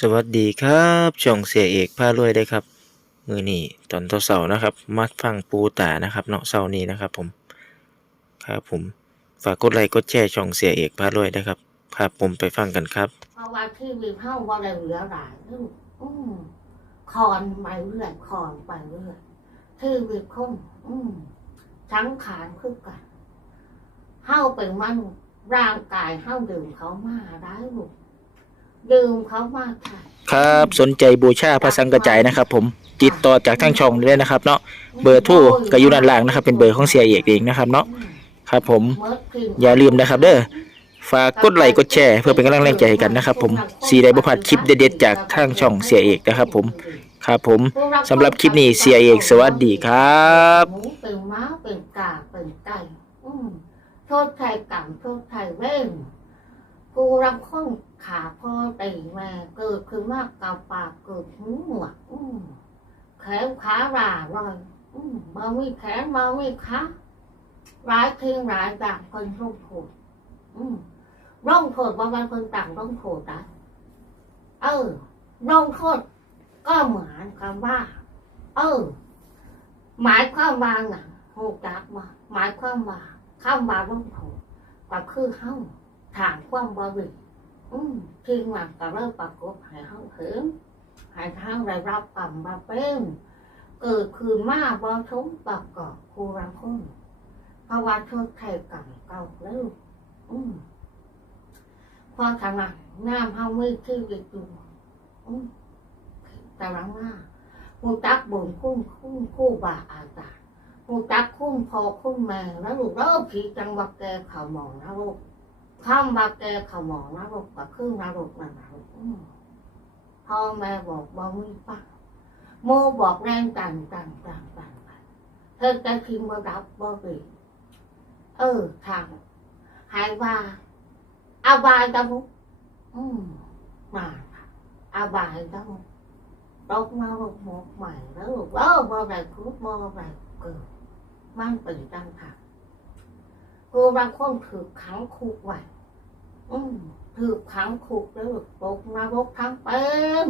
สวัสดีครับช่องเสียเอกพารวยได้ครับ มือนี้ตอนเสาร์นะครับมาฟังปูตานะครับเนาะเสาร์นี้นะครับผมครับผมฝากกดไลค์กดแชร์ช่องเสียเอกพารวยได้ครับพาผมไปฟังกันครับเพราะว่าที่วิวเข้าว่าได้เหลือหลายอืมคอนไปเรื่อยคอนไปเรื่อยที่วิวคงอืมสังขารคือกันเข้าเป็นมันร่างกายเข้าดื่มเขามาได้ลูกดื่ มเขามาใช่ครับ สนใจบูชาพระสังกระจายนะครับ ผมติดต่อจากทางช่องได้เลยนะครับ เนาะเบอร์โทรก็อยู่ด้านล่างนะครับ เป็นเบอร์ของเสียเอกเองนะครับเนาะครับ ผมอย่าลืมนะครับ เด้อฝากกดไลค์กดแชร์เพื่อเป็นกำลังแรงใจให้กันนะครับ ผมสีได้บ่พลาดคลิปเด็ดๆจากทางช่องเสียเอกนะครับ ผมครับผมสำหรับคลิปนี้เสียเอกสวัสดีครับหมูเป็นม้าเป็นกาเป็นไก่อืมโทษไทยกรรมโทษไทยเว้น กูรับข้องขาพ่อตีแม่เกิดขึ้นมากกับปากเกิดหูหนวกแขนขาราลยมมามีแขนมามีขาร้ายทิ้งร้ายด่างคนร่องโผดอืมร่องโผดบางวันคนต่างร่องโผดนะเออร่องโทษก็เหมือนคำว่า เออ หมายความว่าหนังหูจักมาหมายความว่าข้ามว่าร่องโผดก็คือเฮา ถามความบริสุทธิ์อืมที่มันก็เริ่มปรากฏให้เฮาเห็นให้เฮางได้รับกรรมมาเป็นเกิดคืนมาบ่ทมประกอบครูรังคนเพราะว่าเธอไทยกรรมเก่าแล้วอืมพอทำงานน้ำเฮาไม่ที่วิตอยู่แต่ลังหน้าหูจักบ่นคุ้มคุ้มคู่บาอาจารย์หูจักคุ้มพอคุ้มแม่แล้วลูกเริ่มผีจังหวัดแกเขาหมองนะลูก ข้ามบาแกเขาหมอนรกกับครึ่งนรกนั่นนะพ่อแม่บอกบ่มีป้าโมบอกแรงต่างต่างต่างต่างเธอจะพิมพ์บ่รับบ่บีเออทางหายว่าอาบายตะมุกอืมมาอาบายตะมุกตกนรกหมกใหม่แล้วบอกว่าบ่ได้คุดบ่ได้เกิดมันเป็นจังค่ะกูบางคนถือขังคุกไว้ ถือขังคุกแล้วตกนรกทั้งเป็น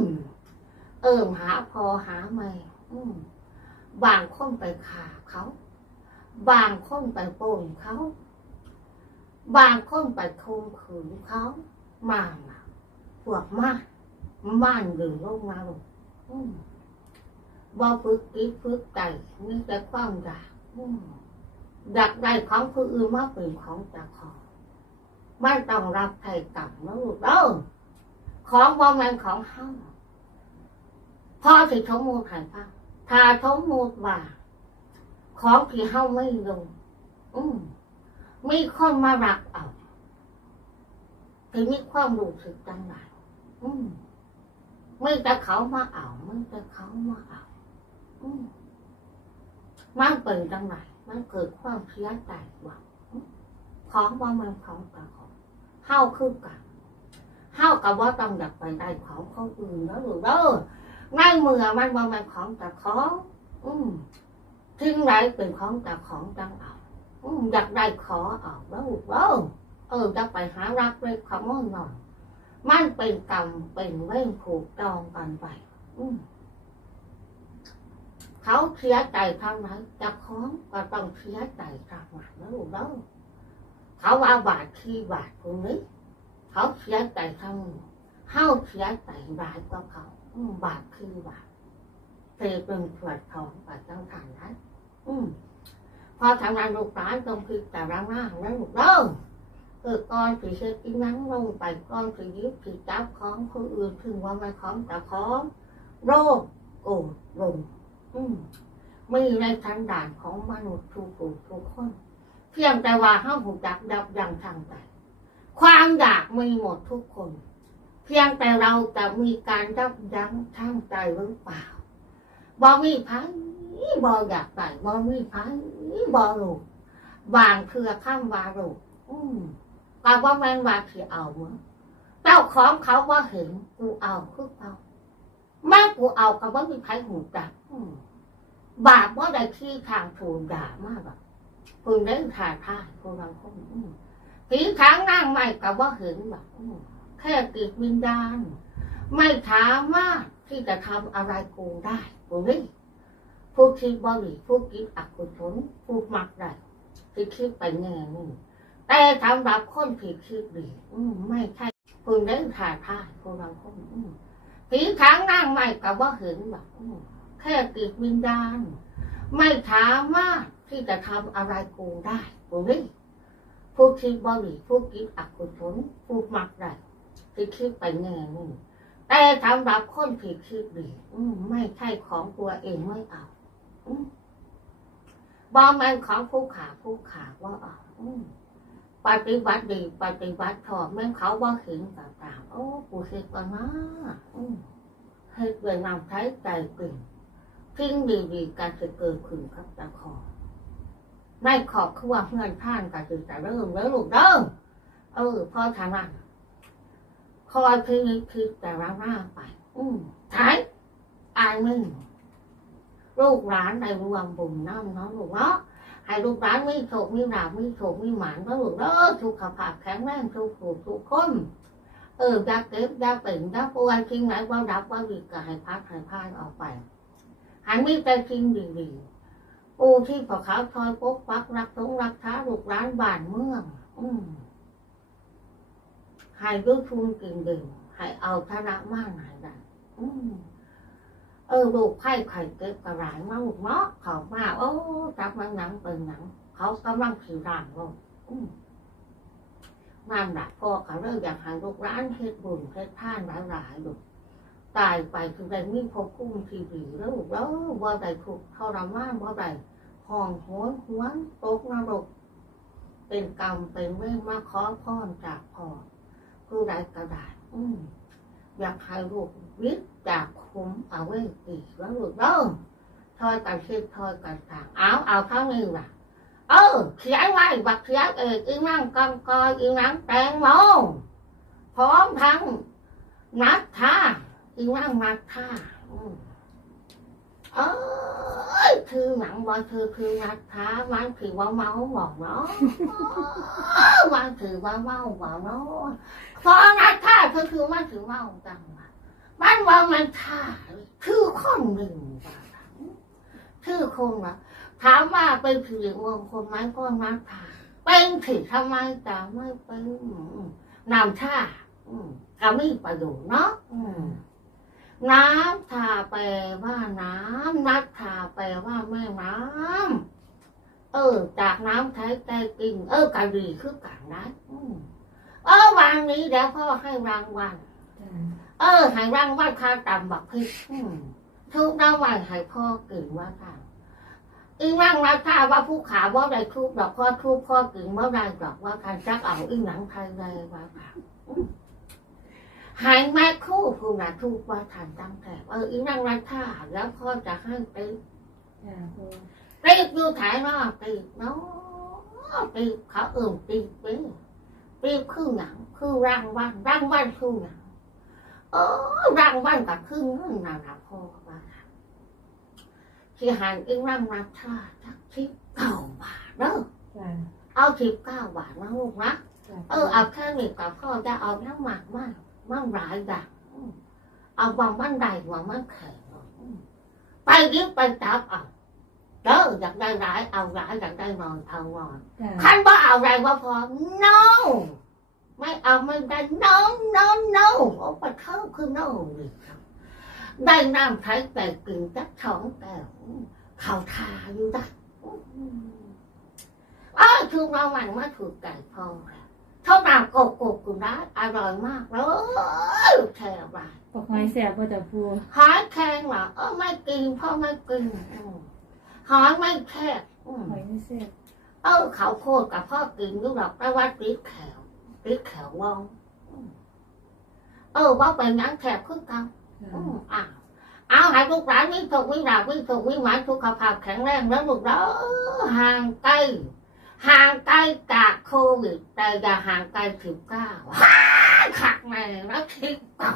เอิ่มหาพอหาไม่บางคนไปขาเขา บางคนไปโป่นเขา บางคนไปคมขืนเขามาน่ะพวกมากม่านหรือลงมาลงบ่ฝึกกิจฝึกใจมีแต่ความอยากอยากได้ของผู้อื่นมาเป็นของจ้าของ ไม่ต้องรับใครกลับนะลูกเด้อของบ่แม่นของเฮาพ่อสิทมมูถ่ายภาพถ้าทมมูว่า ของที่เฮาไม่ลงอืมมีคนมารักเอาถึงมีความรู้สึกจังไรอืมไม่แต่เขามาเอาไม่แต่เขามาเอาอืมมันเป็นจังไรมันเกิดความเสียใจว่าของว่ามันของกับของ เฮาคือกันเฮากับว่าต้องอยากไปได้ของของอื่นแล้วหรือเด้อในเมื่อมันว่ามันของกับของ อืมทิ้งไรเป็นของกับของจังเอาอืมอยากได้ขอเอาแล้วหรือเด้อเออจะไปหารักเลยขโมยหน่อยมันเป็นกรรมเป็นเว้นผูกจองกันไปอืมเขาเสียใจทางไหนจะคล้องก็ต้องเสียใจทางไหนนะลูกเด้อ เขาว่าบาทที่บาทตรงนี้เขาเสียใจทางนี้เฮาเสียใจบาทก็เขาบาทคือบาทเทเป็นขวดทองกับจังทานนั้นอืมพอทำงานลูกร้านต้องคิดแต่ร่างหน้านะลูกเด้อเออก้อนสีเช็ดอีนังลงไปก้อนสียึดสีจับของคนอื่นถึงว่ามันของแต่ของโรคโกรธลงอืมมีในทันด่านของมนุษย์ทุกผู้ทุกคน เพียงแต่ว่าห้าหูจักดับยังทางใจความอยากมีหมดทุกคน เพียงแต่เราจะมีการยับยั้งทางใจหรือเปล่าบ่มีพันบ่อยากได้บ่มีพันบ่หลูกบางเถื่อข้ามวาลูกอืมกาว่าแมนว่าที่เอาเมือเจ้าของเขาว่าเห็นกูเอาคือเอาแม่กูเอากับว่ามีใครหูจักอืมบาปว่าได้ที่ทางถูกด่ามากแบบ คุณได้ถ่ายท่ายคุณบางคนอืมผีทางนั่งไม่กับว่าเห็นแบบแค่ติดวิญญาณ ไม่สามารถที่จะทำอะไรกูได้กูนี่ผู้คิดบริผู้คิดอกุศลผู้มักได้ที่คิดไปแง่นี่แต่สำหรับคนที่คิดดีอืไม่ใช่คุณได้ถ่ายท่ายคุณเราคนอืมผีทางนั่งไม่กับว่าเห็นแบบแค่ติดวิญญาณ ไม่สามารถ ที่จะทำอะไรกูได้กูนี่ผู้คิดบริผู้คิดอกุศลผู้มักได้ที่คิดไปแง่นี่แต่สำหรับคนผิดคิดดีอืไม่ใช่ของตัวเองไม่เอาอืบอมันของผู้ขาผู้ขาว่าเอาอืปฏิบัติดีปฏิบัติชอบแม่งเขาว่าเห็นต่างๆโอ้กูเห็นกันนะอืให้เกิดนำใช้ใจเก่งทิ้งดีๆการจะเกิดขึ้นครับตาคอ ไม่ขอบคือว่าเพื่อนท่านก็จะจะเริ่มแล้วลูกเริ่มเออพ่อทางนั้นคอยพินิจพิจารณาไป อืมท้ายอายมึงลูกหลานในรวมบุญน้ำเนาะลูกเนาะให้ลูกหลานมีโชคมีลาภมีโชคมีหมานก็ลูกเด้อสุขภาพแข็งแรงทุกผู้ทุกคนเอออยากเก็บอยากเป็นอยากป่วยทิ้งไหนว่ารับว่าดีก็ให้พักให้พายออกไปหันมีแต่ทิ้งดีๆ ปูที่พอเขาทอยปกปักรักสงรักษาลูกหลานบ้านเมือง อืมให้ด้วยทุนกินดื่มให้เอาธนะมากหน่อยได้อืมเออลูกไข่ไข่เก็บกระไรมาลูกเนาะเขามาโอ้จับมันหนังเป็นหนัง เขากำลังถือร่างลงอืมนั่นแหละพ่อเขาเริ่มอยากห้ลูกร้านเฮ็ดบุญเฮ็ดท่านหลายๆลูก ตายไปคือได้มีพบกุ้งทีวีแล้วแล้วว่าได้ถูกทรมานว่าได้ห้องโหนหวนตกนรก เป็นกรรมเป็นเวรมาขอพรจากพ่อผู้ใดก็ได้อืมอยากให้ลูกวิทย์จากคุมเอาไว้ตีแล้วลูกเด้อทอยกันคิดทอยกันต่างเอาเอาเท่านี้ว่ะเออเขียนไว้บักเขียนเอกอีนั่งกังกอยอีนั่งแตงโมพร้อมทั้งนัดท่า อีนั่งนัดท่าอืมเอ้ยคือหนังว่าคือคือนัดท่ามันคือว่าเมาบอกเนาะมันถือว่าเมาบอกเนาะพอนัดท่าก็คือมันถือว่าจังหวะมันว่ามันท่าคือคนหนึ่งว่าคือคนว่าถามว่าเป็นถือวงคนไหมก็นัดท่าเป็นถือทำไมแต่ไม่เป็นนำท่าอืมก็มีประโยชน์เนาะ น้ำท่าแปลว่าน้ำนัดท่าแปลว่าแม่น้ำเออ จากน้ำใช้ใจกิน เออกะดีคือกันนะอืมเออวันนี้เดี๋ยวพ่อให้รางวัลเออให้รางวัลค่าตำบักพริกทุกรางวัลให้พ่อกินว่าค่ะอีร่างราคาว่าผู้ขาว่าได้ทุกดอกพ่อทุกพ่อกินว่าได้ดอกว่าการจักเอาอีหนังไทยเลยว่าค่ะ หายแม่คู่ผู้น่ะทุกว่าทานตั้งแต่เอออีร่างราคาแล้วพ่อจะให้ไปตีบอยู่ถ่ายเนาะตีบเนาะตีบเขาเอิ่มตีบไปตีบคือหนังคือร่างวันร่างวันคือหนังเออร่างวันกับคือเงินนั่นละพ่อว่าที่หันอีร่างราคาจักทิพเก้าบาทเด้อเอาทิพเก้าบาทนะลูกนะเออเอาแค่นี้กับพ่อจะเอาน้ำหมักมาก มันหลายอย่างอืมเอาวางมันใดวางมันแข็งอืมไปยึดไปจับเอาเด้ออยากได้หลายเอาหลายอยากได้นอนเอานอนคันว่าเอาอะไรว่าพอ no ไม่เอาไม่ได้ no no no โอ้ปะเท่าคือ no เลยครับได้น้ำไทยแต่กลิ่นจักสองแก้วเขาทาอยู่ได้อ้าวคือเราหมันมาถูกไก่พอค่ะ เท่าน้ำโกโก้กุได้อร่อยมากเลยแช่ไปปอกไม้แสบก็จะพูหายแข็งเหรอเออไม่กินพราะไม่กินหายไม่แค่อืมหอยไม่แสบเออเขาโคตรกับพ่อกินอยู่หรอกแต่ว่าติดแขวติดแขววองเออว่าเป็นหยังแขกขึ้นกันอืมอะเอาให้ลูกหลานมีสุขมีดาบมีสุขมีหมายสุกขภาพแข็งแรงแล้วลูกเด้อห่างไกล ห่างไกลจากโควิดแต่อย่าห่างไกลสิบเก้าฮ่าขักม่แล้วสิบเก้า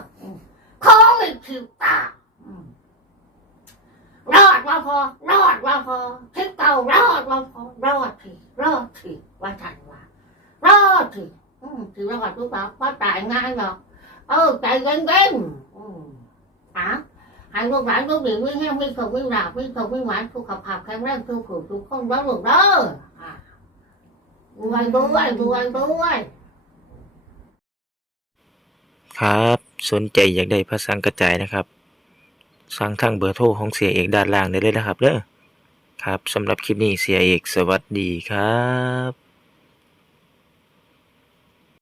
โควิดสิบเก้าอืมรอดว่าพอ รอดว่าพอสิบเก้ารอดว่าพอ รอดทีรอดทีว่าทันว่ารอดทีถือรอดรู้เปล่าว่าตายง่ายหรอกเออใจเย็นๆอืมอะให้ลูกหลานลูกหลานวิ่งแห้งวิ่งเขาวิ่งหลาบวิ่งเขาวิ่งหวานสุขภาพแข็งแรงทุกผู้ทุกคนรักลูกเด้อ รวยรวยรวยรวย ครับ สนใจอยากได้พระสังกระจายนะครับ สั่งทางเบอร์โทรของเสียเอกด้านล่างได้เลยนะครับเด้อครับสำหรับคลิปนี้เสียเอกสวัสดีครับ